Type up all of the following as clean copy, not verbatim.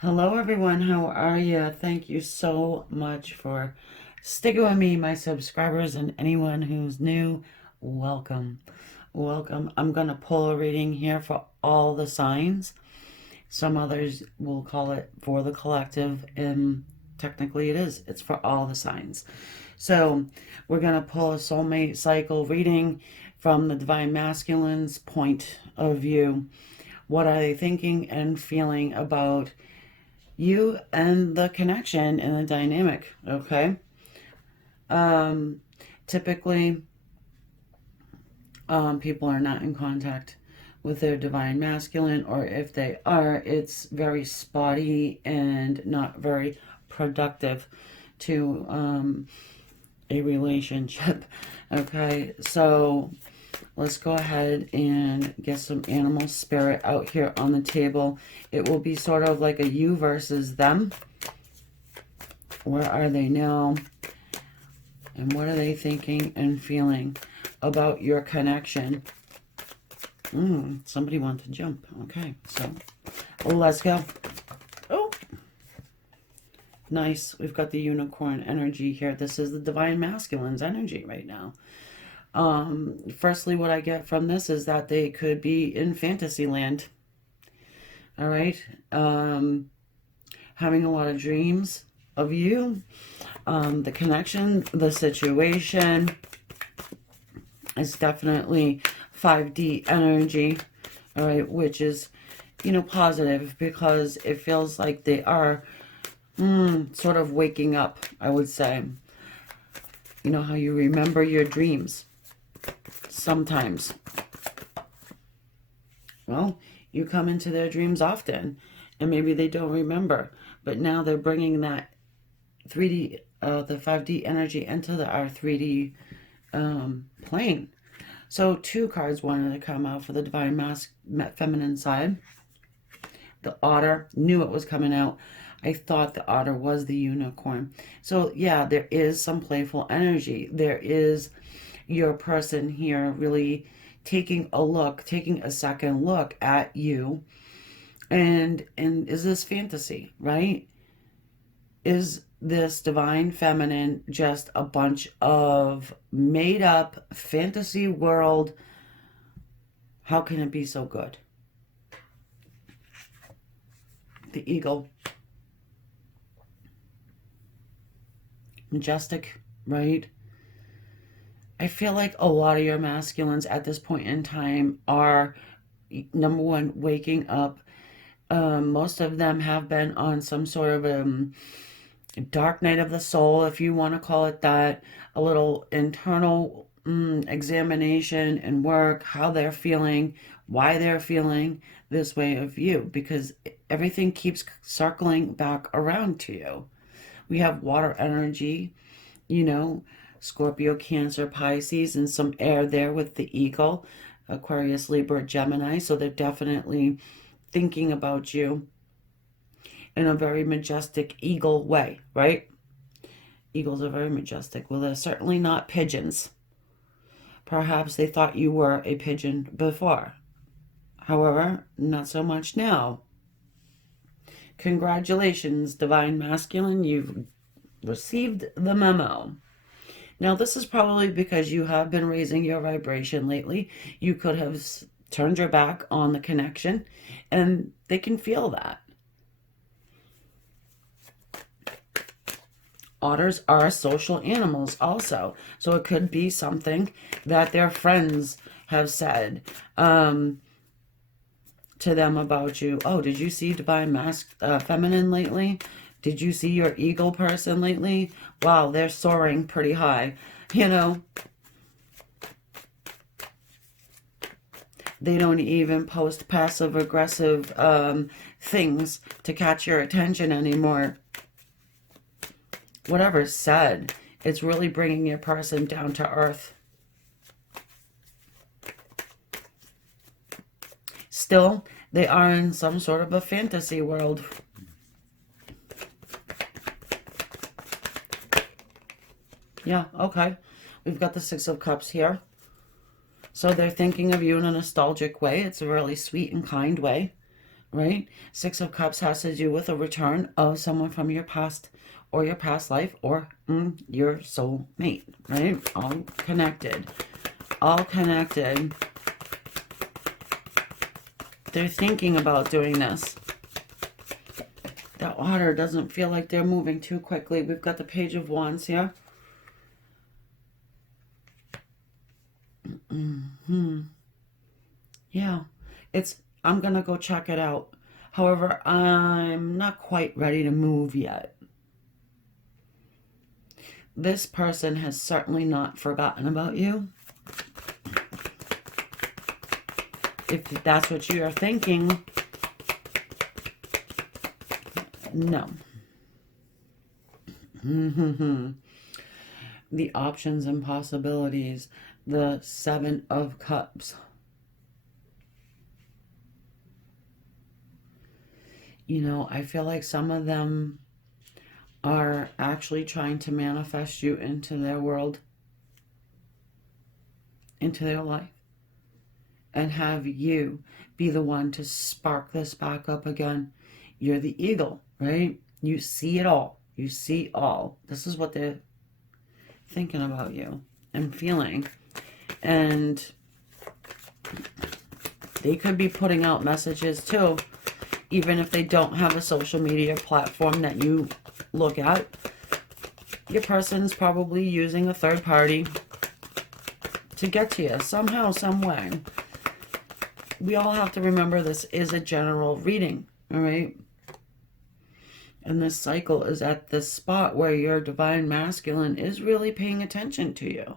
Hello, everyone. How are you? Thank you so much for sticking with me, my subscribers, and anyone who's new. Welcome. Welcome. I'm going to pull a reading here for all the signs. Some others will call it for the collective, and technically it is. It's for all the signs. So we're going to pull a soulmate cycle reading from the Divine Masculine's point of view. What are they thinking and feeling about you and the connection and the dynamic? Okay. Typically, people are not in contact with their divine masculine, or if they are, it's very spotty and not very productive to a relationship. Okay, so let's go ahead and get some animal spirit out here on the table. It will be sort of like a you versus them. Where are they now? And what are they thinking and feeling about your connection? Somebody wants to jump. Okay, so let's go. Oh, nice. We've got the unicorn energy here. This is the divine masculine's energy right now. Firstly, what I get from this is that they could be in fantasy land. All right. Having a lot of dreams of you. The connection, the situation is definitely 5D energy. All right. Which is, positive because it feels like they are sort of waking up, I would say. You know how you remember your dreams sometimes. Well, you come into their dreams often, and maybe they don't remember, but now they're bringing that 3D, the 5D energy into our 3D plane. So 2 cards wanted to come out for the divine feminine side. The otter, knew it was coming out. I thought the otter was the unicorn. So yeah, there is some playful energy. There is your person here really taking a second look at you. And is this fantasy, right? Is this divine feminine just a bunch of made up fantasy world? How can it be so good? The eagle. Majestic, right? I feel like a lot of your masculines at this point in time are, number one, waking up. Most of them have been on some sort of dark night of the soul, if you want to call it that. A little internal examination and work, how they're feeling, why they're feeling this way of you, because everything keeps circling back around to you. We have water energy, Scorpio, Cancer, Pisces, and some air there with the eagle, Aquarius, Libra, Gemini. So they're definitely thinking about you in a very majestic eagle way, right? Eagles are very majestic. Well, they're certainly not pigeons. Perhaps they thought you were a pigeon before. However, not so much now. Congratulations, divine masculine. You've received the memo. Now, this is probably because you have been raising your vibration lately. You could have turned your back on the connection, and they can feel that. Otters are social animals also. So it could be something that their friends have said to them about you. Oh, did you see divine feminine lately? Did you see your eagle person lately? Wow, they're soaring pretty high. They don't even post passive-aggressive things to catch your attention anymore. Whatever's said, it's really bringing your person down to earth. Still, they are in some sort of a fantasy world. Yeah, okay. We've got the 6 of Cups here. So they're thinking of you in a nostalgic way. It's a really sweet and kind way. right? Six of Cups has to do with a return of someone from your past or your past life or your soulmate, right? All connected. All connected. They're thinking about doing this. That water doesn't feel like they're moving too quickly. We've got the Page of Wands here. Yeah, I'm going to go check it out. However, I'm not quite ready to move yet. This person has certainly not forgotten about you. If that's what you're thinking, no. The options and possibilities. The Seven of Cups. You know, I feel like some of them are actually trying to manifest you into their world, into their life, and have you be the one to spark this back up again. You're the eagle, right? You see it all. You see all. This is what they're thinking about you and feeling. And they could be putting out messages too, even if they don't have a social media platform that you look at. Your person's probably using a third party to get to you somehow, some way. We all have to remember this is a general reading, all right? And this cycle is at this spot where your divine masculine is really paying attention to you.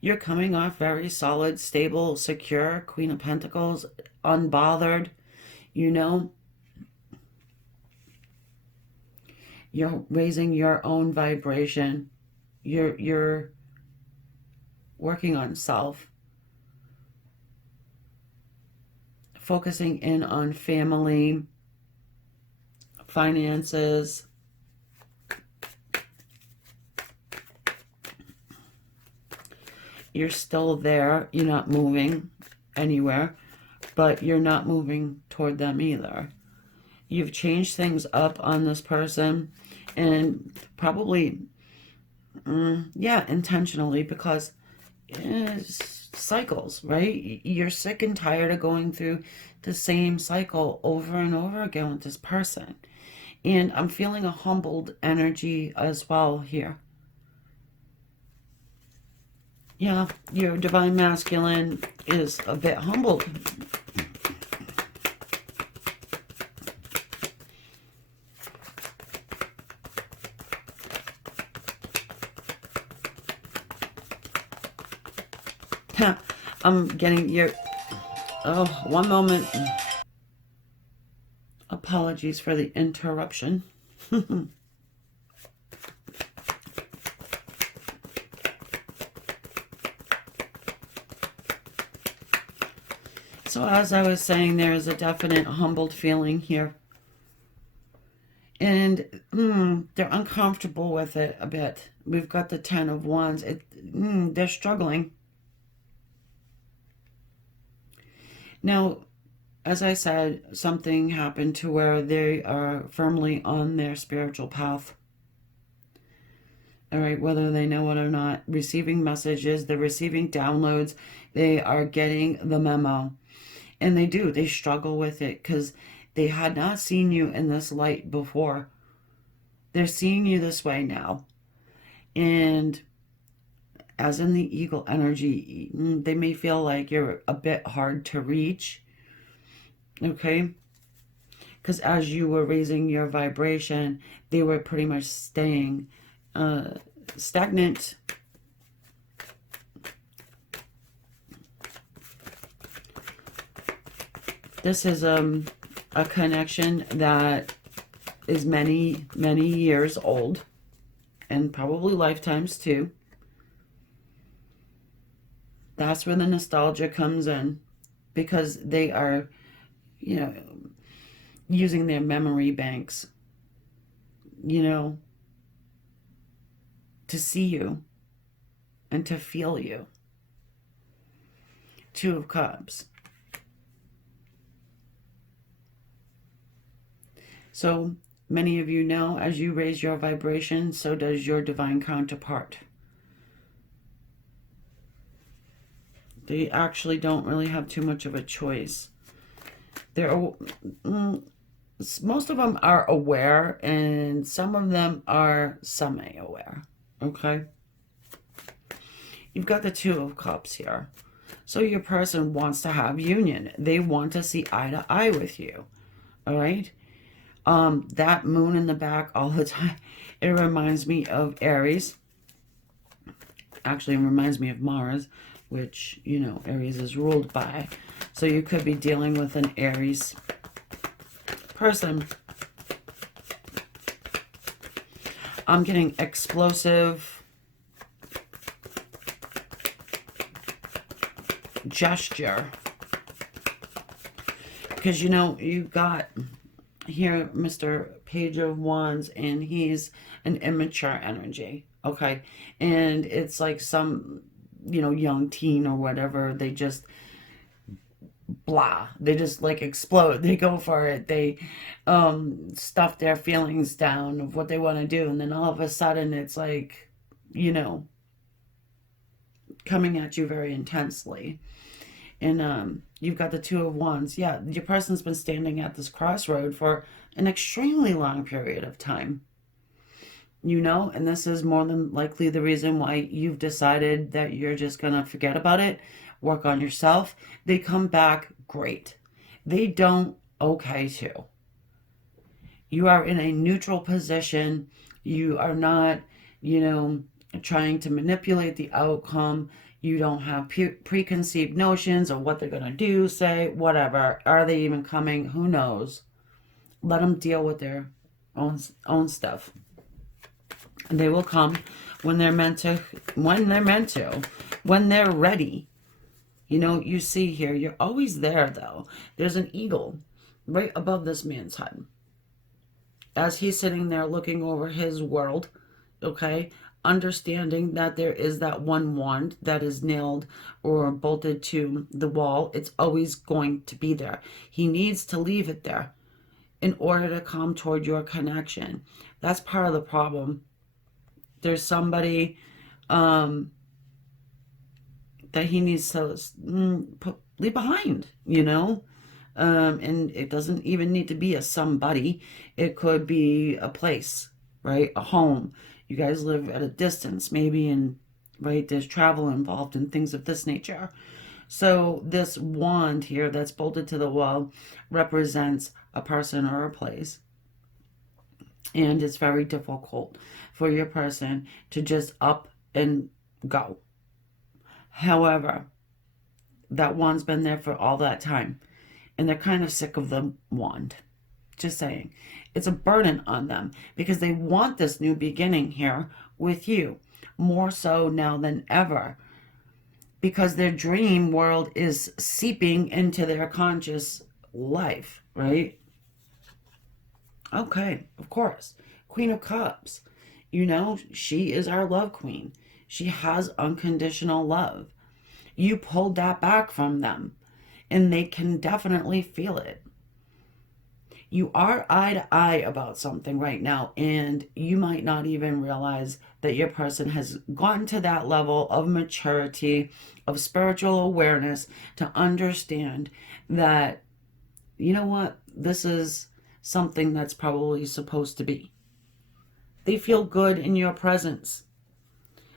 You're coming off very solid, stable, secure, Queen of Pentacles, unbothered, you know. You're raising your own vibration. You're working on self. Focusing in on family, finances. You're still there. You're not moving anywhere, but you're not moving toward them either. You've changed things up on this person, and probably, yeah, intentionally, because it's cycles, right? You're sick and tired of going through the same cycle over and over again with this person. And I'm feeling a humbled energy as well here. Yeah, your divine masculine is a bit humbled. I'm getting your... Oh, one moment. Apologies for the interruption. So as I was saying, there is a definite humbled feeling here. And they're uncomfortable with it a bit. We've got the Ten of Wands. They're struggling. Now, as I said, something happened to where they are firmly on their spiritual path. All right, whether they know it or not, receiving messages, they're receiving downloads, they are getting the memo. And they struggle with it because they had not seen you in this light before. They're seeing you this way now. And as in the eagle energy, they may feel like you're a bit hard to reach. Okay? Because as you were raising your vibration, they were pretty much staying stagnant. This is a connection that is many, many years old, and probably lifetimes too. That's where the nostalgia comes in, because they are, you know, using their memory banks, you know, to see you and to feel you. Two of Cups. So many of you know, as you raise your vibration, so does your divine counterpart. They actually don't really have too much of a choice. Most of them are aware, and some of them are semi-aware. Okay? You've got the Two of Cups here. So your person wants to have union. They want to see eye to eye with you. All right? That moon in the back all the time, it reminds me of Aries. Actually, it reminds me of Mars, which, you know, Aries is ruled by. So you could be dealing with an Aries person. I'm getting explosive gesture. Because, you know, you got here Mr. Page of Wands, and he's an immature energy. Okay. And it's like some, you know, young teen or whatever. They just blah, they just like explode, they go for it, they stuff their feelings down of what they want to do, and then all of a sudden it's like, you know, coming at you very intensely. And you've got the Two of Wands. Yeah, your person's been standing at this crossroad for an extremely long period of time, you know, and this is more than likely the reason why you've decided that you're just gonna forget about it, work on yourself. They come back great. They don't, okay, too. You are in a neutral position. You are not, you know, trying to manipulate the outcome. You don't have preconceived notions of what they're going to do, say, whatever. Are they even coming? Who knows? Let them deal with their own stuff. And they will come when they're meant to, when they're ready. You know, you see here, you're always there, though. There's an eagle right above this man's head. As he's sitting there looking over his world, okay, understanding that there is that one wand that is nailed or bolted to the wall. It's always going to be there. He needs to leave it there in order to come toward your connection. That's part of the problem. There's somebody that he needs to leave behind, you know? And it doesn't even need to be a somebody. It could be a place, right? A home. You guys live at a distance, maybe, and right, there's travel involved and things of this nature. So this wand here that's bolted to the wall represents a person or a place. And it's very difficult for your person to just up and go. However, that wand's been there for all that time, and they're kind of sick of the wand. Just saying. It's a burden on them because they want this new beginning here with you, more so now than ever, because their dream world is seeping into their conscious life, right? Okay, of course. Queen of Cups. You know, she is our love queen. She has unconditional love. You pulled that back from them, and they can definitely feel it. You are eye to eye about something right now, and you might not even realize that your person has gotten to that level of maturity, of spiritual awareness to understand that, you know what, this is something that's probably supposed to be. They feel good in your presence.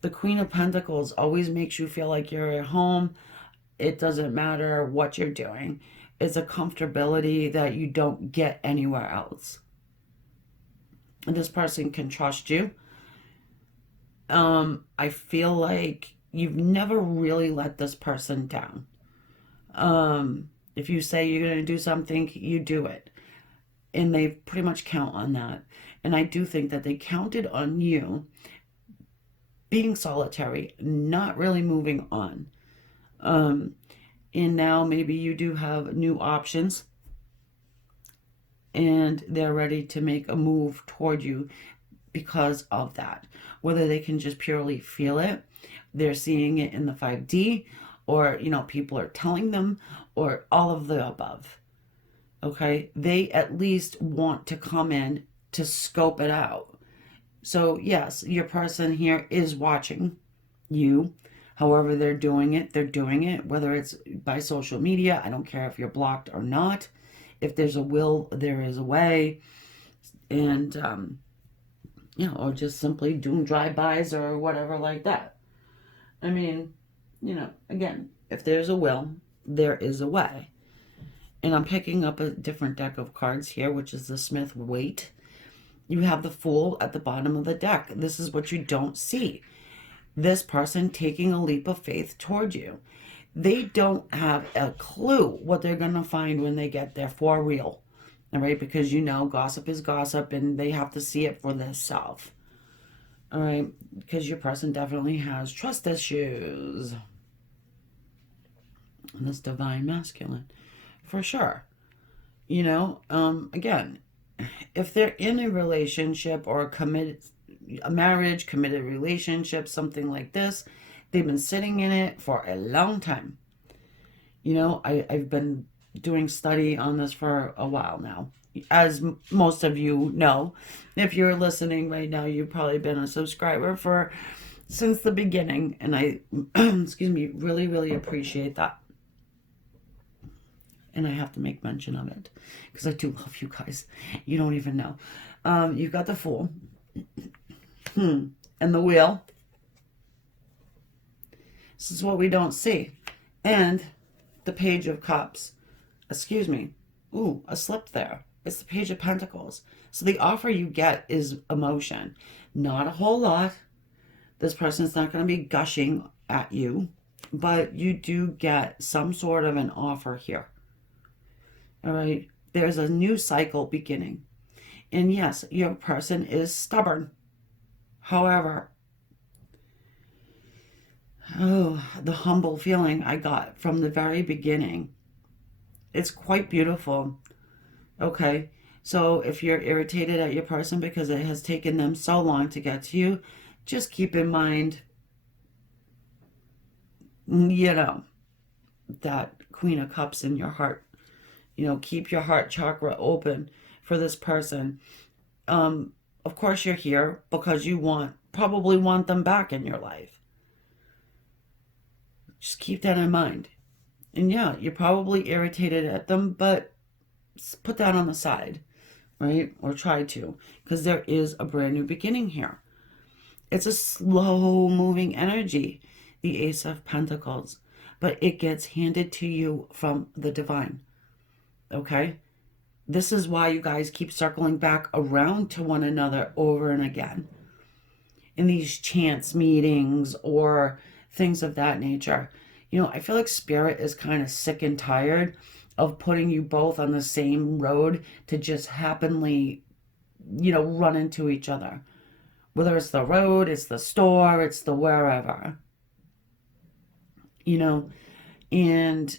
The Queen of Pentacles always makes you feel like you're at home. It doesn't matter what you're doing. It's a comfortability that you don't get anywhere else. And this person can trust you. I feel like you've never really let this person down. If you say you're going to do something, you do it. And they pretty much count on that. And I do think that they counted on you being solitary, not really moving on. And now maybe you do have new options, and they're ready to make a move toward you because of that. Whether they can just purely feel it, they're seeing it in the 5D, or, you know, people are telling them, or all of the above. Okay, they at least want to come in to scope it out. So yes, your person here is watching you. However they're doing it, whether it's by social media. I don't care if you're blocked or not. If there's a will, there is a way. And, or just simply doing drive-bys or whatever like that. I mean, again, if there's a will, there is a way. And I'm picking up a different deck of cards here, which is the Smith Waite. You have the Fool at the bottom of the deck. This is what you don't see. This person taking a leap of faith toward you. They don't have a clue what they're going to find when they get there for real. All right, because gossip is gossip and they have to see it for themselves. All right, because your person definitely has trust issues. And this divine masculine, for sure. Again, if they're in a relationship or a marriage, committed relationship, something like this, they've been sitting in it for a long time. I've been doing study on this for a while now. As most of you know, if you're listening right now, you've probably been a subscriber since the beginning, and I, excuse me, really, really appreciate that. And I have to make mention of it because I do love you guys. You don't even know. You've got the Fool and the Wheel. This is what we don't see. And the Page of Cups. Excuse me. Ooh, a slip there. It's the Page of Pentacles. So the offer you get is emotion. Not a whole lot. This person's not going to be gushing at you. But you do get some sort of an offer here. All right. There's a new cycle beginning. And yes, your person is stubborn. However, the humble feeling I got from the very beginning. It's quite beautiful. Okay. So if you're irritated at your person because it has taken them so long to get to you, just keep in mind, that Queen of Cups in your heart. Keep your heart chakra open for this person. Of course you're here because you probably want them back in your life. Just keep that in mind. And yeah, you're probably irritated at them, but put that on the side, right? Or try to, because there is a brand new beginning here. It's a slow moving energy, the Ace of Pentacles, but it gets handed to you from the divine. Okay? This is why you guys keep circling back around to one another over and again in these chance meetings or things of that nature. I feel like Spirit is kind of sick and tired of putting you both on the same road to just happenly, run into each other. Whether it's the road, it's the store, it's the wherever. And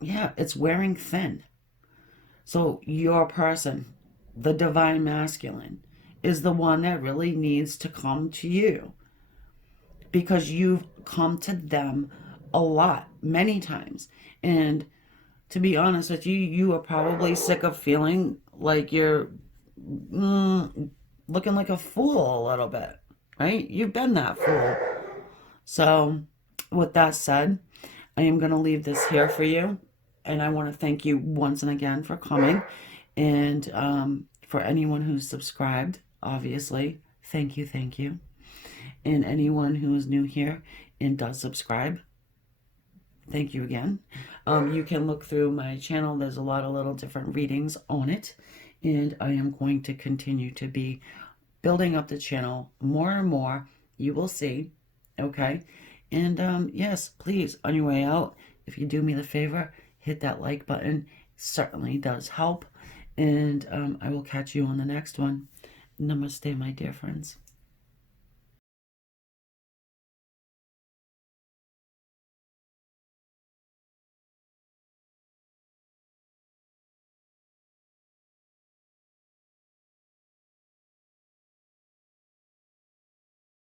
yeah, it's wearing thin. So your person, the divine masculine, is the one that really needs to come to you because you've come to them a lot, many times. And to be honest with you, you are probably sick of feeling like you're looking like a fool a little bit, right? You've been that fool. So with that said, I am going to leave this here for you. And I want to thank you once and again for coming. And for anyone who's subscribed, obviously, thank you, thank you. And anyone who is new here and does subscribe, thank you again. You can look through my channel. There's a lot of little different readings on it. And I am going to continue to be building up the channel more and more. You will see. Okay. And yes, please, on your way out, if you do me the favor, hit that like button. It certainly does help. And I will catch you on the next one. Namaste, my dear friends.